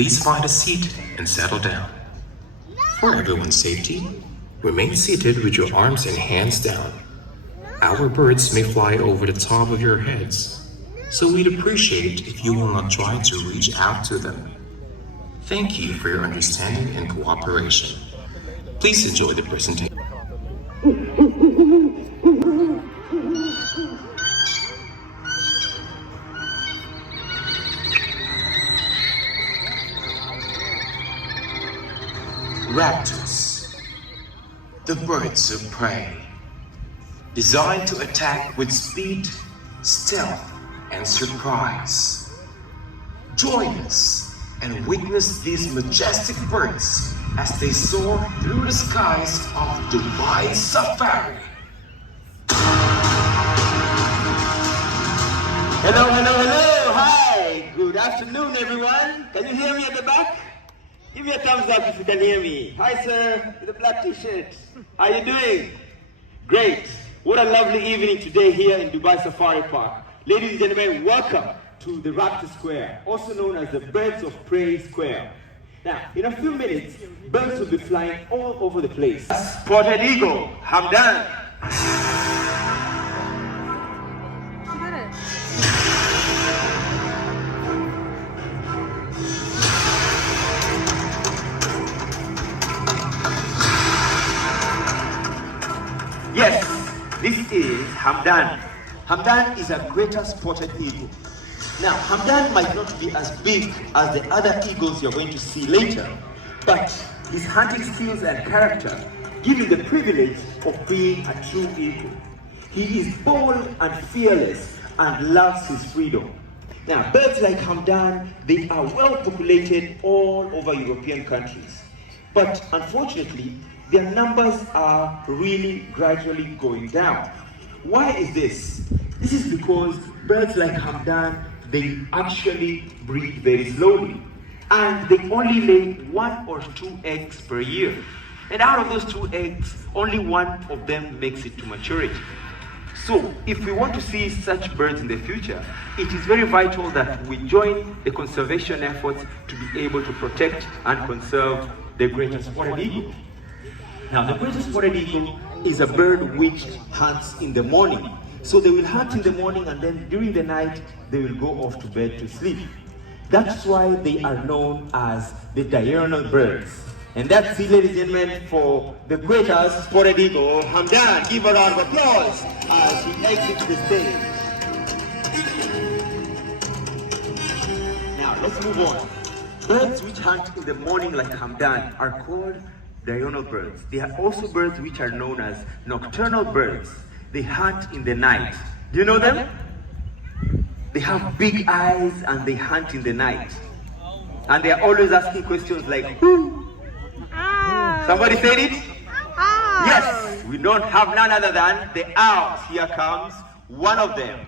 Please find a seat and settle down. For everyone's safety, remain seated with your arms and hands down. Our birds may fly over the top of your heads, so we'd appreciate if you will not try to reach out to them. Thank you for your understanding and cooperation. Please enjoy the presentation. Raptors, the birds of prey, designed to attack with speed, stealth, and surprise. Join us and witness these majestic birds as they soar through the skies of Dubai Safari. Hello, hello, hello. Hi. Good afternoon, everyone. Can you hear me at the back? Give me a thumbs up if you can hear me. Hi, sir, with the black t-shirt. How you doing? Great. What a lovely evening today here in Dubai Safari Park. Ladies and gentlemen, welcome to the Raptor Square, also known as the Birds of Prey Square. Now, in a few minutes, birds will be flying all over the place. Spotted eagle, Hamdan. Yes, this is Hamdan. Hamdan is a greater spotted eagle. Now, Hamdan might not be as big as the other eagles you're going to see later, but his hunting skills and character give him the privilege of being a true eagle. He is bold and fearless and loves his freedom. Now, birds like Hamdan, they are well populated all over European countries, but unfortunately, their numbers are really gradually going down. Why is this? This is because birds like Hamdan, they actually breed very slowly, and they only lay 1 or 2 eggs per year. And out of those 2 eggs, only one of them makes it to maturity. So, if we want to see such birds in the future, it is very vital that we join the conservation efforts to be able to protect and conserve the greater spotted eagle. Now, the greater spotted eagle is a bird which hunts in the morning. So they will hunt in the morning, and then during the night, they will go off to bed to sleep. That's why they are known as the diurnal birds. And that's it, ladies and gentlemen, for the greater spotted eagle, Hamdan. Give a round of applause as he exits the stage. Now, let's move on. Birds which hunt in the morning like Hamdan are called diurnal birds. They are also birds which are known as nocturnal birds. They hunt in the night. Do you know them? They have big eyes and they hunt in the night. And they are always asking questions like, who? Somebody said it? Yes, we don't have none other than the owls. Here comes one of them.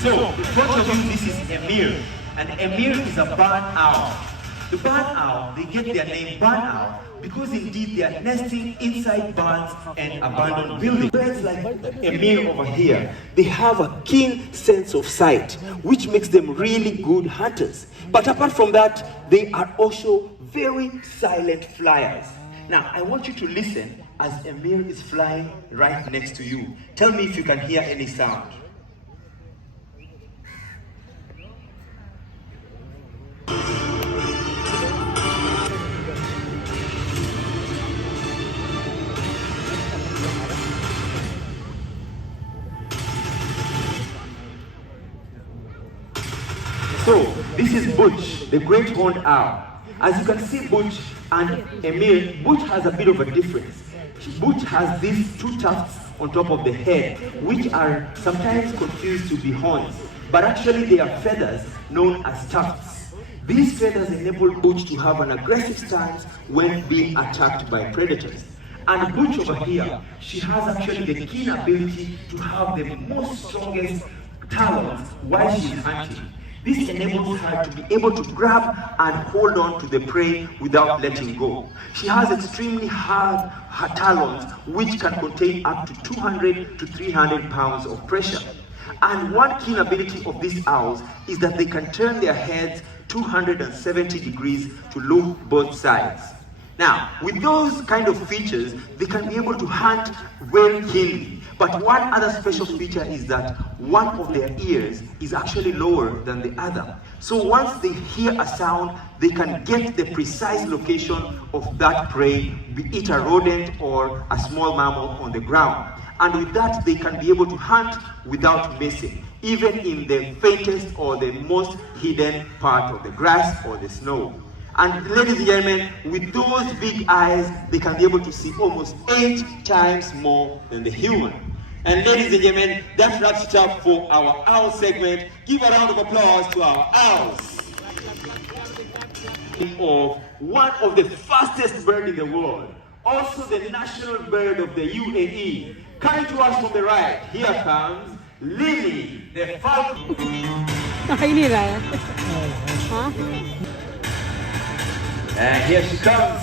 So, in front of you, this is Emir. And Emir is a barn owl. The barn owl, they get their name barn owl because indeed they are nesting inside barns and abandoned buildings. Birds like Emir over here, they have a keen sense of sight, which makes them really good hunters. But apart from that, they are also very silent flyers. Now, I want you to listen as Emir is flying right next to you. Tell me if you can hear any sound. So, this is Butch, the great horned owl. As you can see, Butch and Emir, Butch has a bit of a difference. Butch has these 2 tufts on top of the head, which are sometimes confused to be horns, but actually they are feathers known as tufts. These feathers enable Butch to have an aggressive stance when being attacked by predators. And Butch over here, she has actually the keen ability to have the most strongest talons while she is hunting. This enables her to be able to grab and hold on to the prey without letting go. She has extremely hard talons which can contain up to 200 to 300 pounds of pressure. And one key ability of these owls is that they can turn their heads 270 degrees to look both sides. Now, with those kind of features, they can be able to hunt very keenly. But one other special feature is that one of their ears is actually lower than the other. So once they hear a sound, they can get the precise location of that prey, be it a rodent or a small mammal on the ground. And with that, they can be able to hunt without missing, even in the faintest or the most hidden part of the grass or the snow. And ladies and gentlemen, with those big eyes, they can be able to see almost 8 times more than the human. And ladies and gentlemen, that wraps it up for our owl segment. Give a round of applause to our owls. Of one of the fastest birds in the world, also the national bird of the UAE. Coming to us from the right, here comes Lily, the falcon. And here she comes.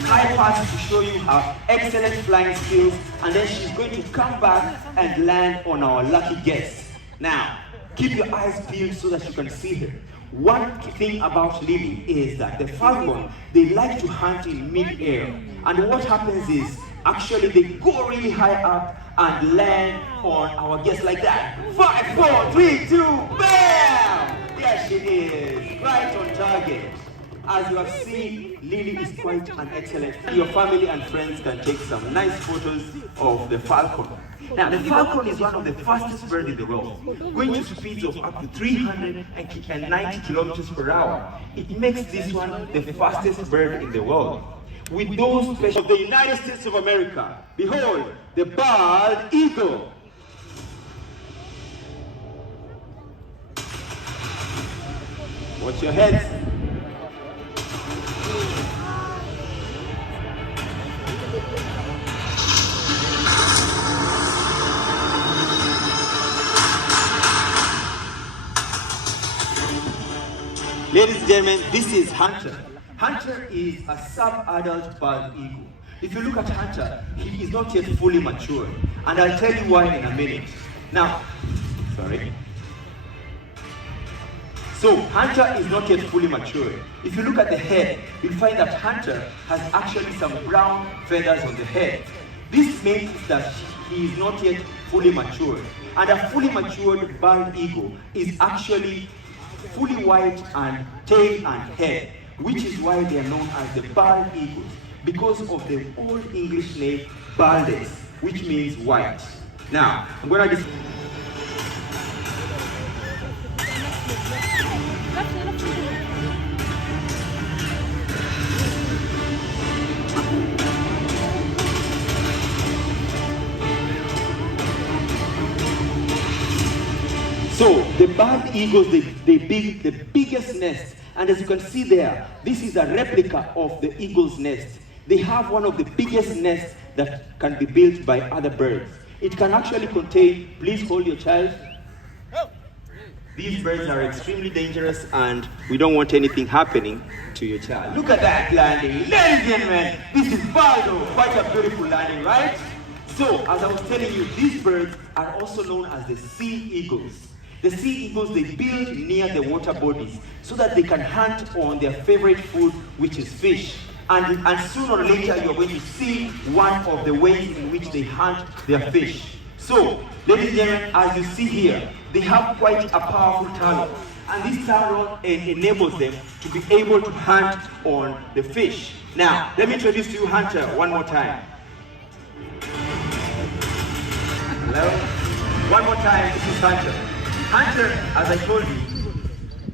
High pass to show you her excellent flying skills, and then she's going to come back and land on our lucky guest. Now, keep your eyes peeled so that you can see her. One thing about Lily is that the falcon, they like to hunt in mid-air. And what happens is, actually they go really high up and land on our guest like that. 5, 4, 3, 2, bam! There she is, right on target. As you have seen, Lily is quite an excellent. Your family and friends can take some nice photos of the falcon. Now, the falcon is one of the fastest birds in the world, going to speeds of up to 390 kilometers per hour. It makes this one the fastest bird in the world. With those special of the United States of America, behold, the bald eagle. Watch your heads. Ladies and gentlemen, this is Hunter. Hunter is a sub-adult bald eagle. If you look at Hunter, he is not yet fully mature. And I'll tell you why in a minute. Now, sorry. So, Hunter is not yet fully mature. If you look at the head, you'll find that Hunter has actually some brown feathers on the head. This means that he is not yet fully mature. And a fully matured bald eagle is actually fully white and tail and head, which is why they are known as the bald eagles, because of the old English name baldus, which means white. Now, I'm going to So the bald eagles, they build the biggest nest, and as you can see there, this is a replica of the eagle's nest. They have one of the biggest nests that can be built by other birds. It can actually contain, please hold your child. These birds are extremely dangerous and we don't want anything happening to your child. Look at that landing. Ladies and gentlemen, this is Baldo. Quite a beautiful landing, right? So, as I was telling you, these birds are also known as the sea eagles. The sea eagles, they build near the water bodies so that they can hunt on their favorite food, which is fish. And sooner or later, you're going to see one of the ways in which they hunt their fish. So, ladies and gentlemen, as you see here, they have quite a powerful talon. And this talon enables them to be able to hunt on the fish. Now, let me introduce to you Hunter one more time. Hello? One more time, this is Hunter. Hunter, as I told you,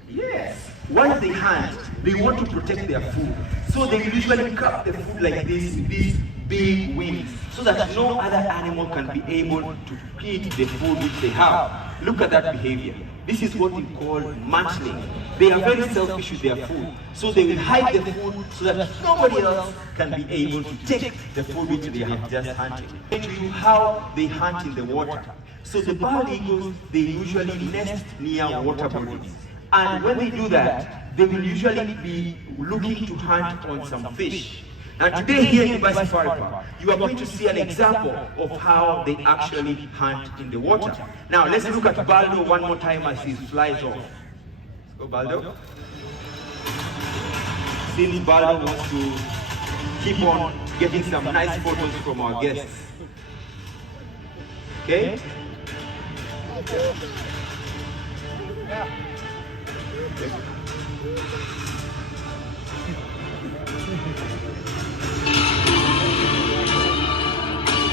yes, once they hunt, they want to protect their food. So they usually cup the food like this with these big wings, so that no other animal can be able to eat the food which they have. Look at that behavior. This is what we call mantling. They are very selfish with their food, so they will hide the food so that nobody else can be able to take the food which they have just hunted. To you how they hunt in the water. So the bald eagles, they usually nest near water bodies. And when they do that, they will usually be looking to hunt on some fish. Now today here in Dubai Safari Park, you are going to see an example of how they actually hunt in the water. Now let's look at Baldo one more time as he flies off. Let's go, Baldo. Since Baldo wants to keep on getting some nice photos from our guests. Okay?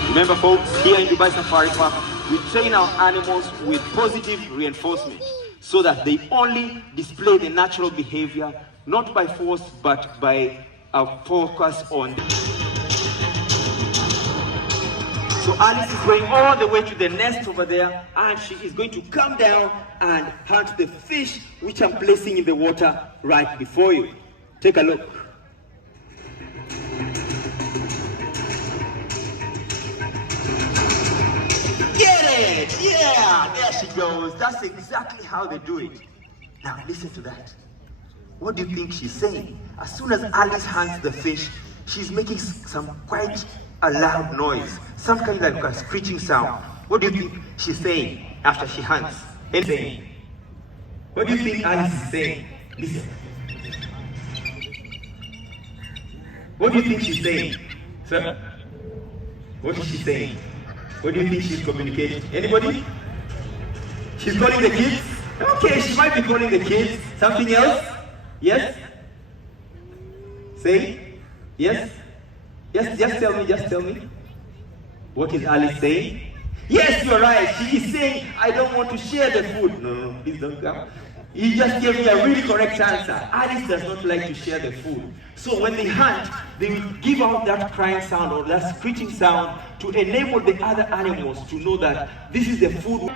Remember folks, here in Dubai Safari Park, we train our animals with positive reinforcement so that they only display the natural behavior, not by force, but by a focus on. So Alice is going all the way to the nest over there, and she is going to come down and hunt the fish which I'm placing in the water right before you. Take a look. Get it! Yeah, there she goes. That's exactly how they do it. Now listen to that. What do you think she's saying? As soon as Alice hunts the fish, she's making some quite a loud noise, some kind of like a screeching sound. What do you think she's saying after she hunts? Anything? What do you think Alice is saying? Listen. What do you think she's saying? Sir? What is she saying? What do you think she's communicating? Anybody? She's calling the kids? Okay, she might be calling the kids. Something else? Yes? Say? Yes? Yes, just tell me. What is Alice saying? Yes, you're right. She is saying, I don't want to share the food. No, please don't come. You just gave me a really correct answer. Alice does not like to share the food. So when they hunt, they will give out that crying sound or that screeching sound to enable the other animals to know that this is the food.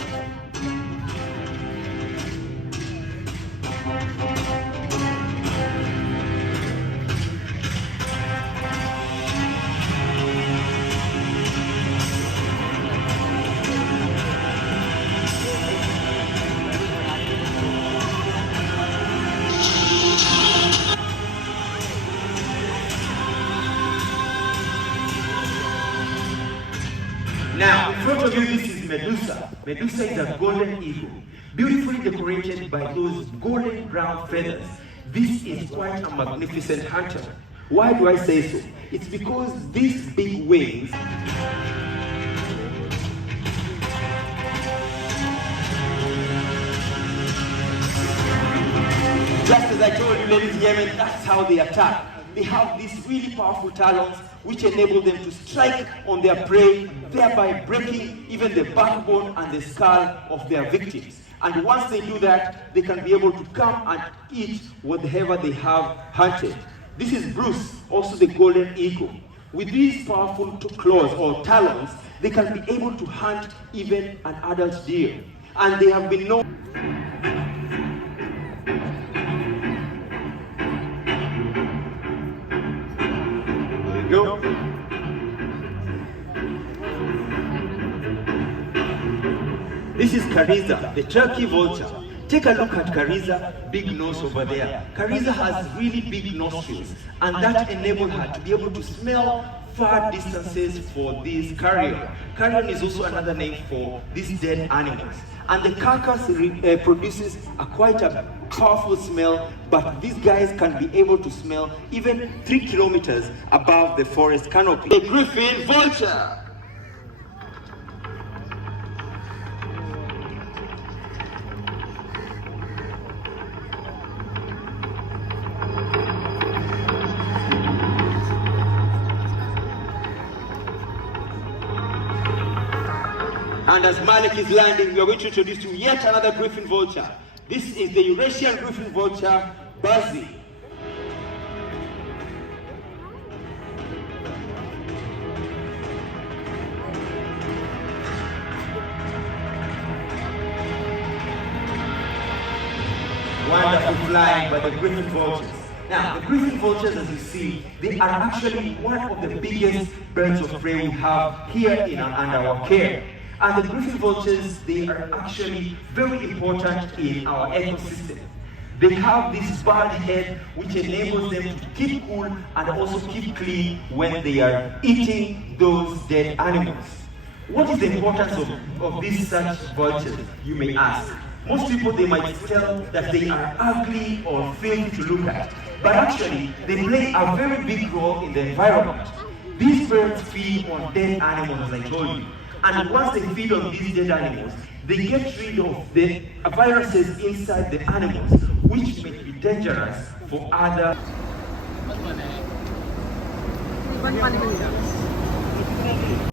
Now, in front of you, this is Medusa. Medusa is a golden eagle, beautifully decorated by those golden brown feathers. This is quite a magnificent hunter. Why do I say so? It's because these big wings just as I told you, ladies and gentlemen, that's how they attack. They have these really powerful talons which enable them to strike on their prey, thereby breaking even the backbone and the skull of their victims. And once they do that, they can be able to come and eat whatever they have hunted. This is Bruce, also the golden eagle. With these powerful claws or talons, they can be able to hunt even an adult deer. And they have been known. Go. This is Cariza, the turkey vulture. Take a look at Cariza, big nose over there. Cariza has really big nostrils, and that enables her to be able to smell far distances for this carrion. Carrion is also another name for these dead animals. And the carcass produces quite a powerful smell, but these guys can be able to smell even 3 kilometers above the forest canopy. The griffin vulture. And as Malik is landing, we are going to introduce you yet another griffin vulture. This is the Eurasian griffin vulture, Buzzy. Wonderful flying by the griffin vultures. Now, the griffin vultures, as you see, they are actually one of the biggest birds of prey we have here under our care. And the griffon vultures, they are actually very important in our ecosystem. They have this bird head which enables them to keep cool and also keep clean when they are eating those dead animals. What is the importance of these such vultures, you may ask? Most people, they might tell that they are ugly or filthy to look at, but actually they play a very big role in the environment. These birds feed on dead animals, as I told you. And once they feed on these dead animals, they get rid of the viruses inside the animals, which may be dangerous for other.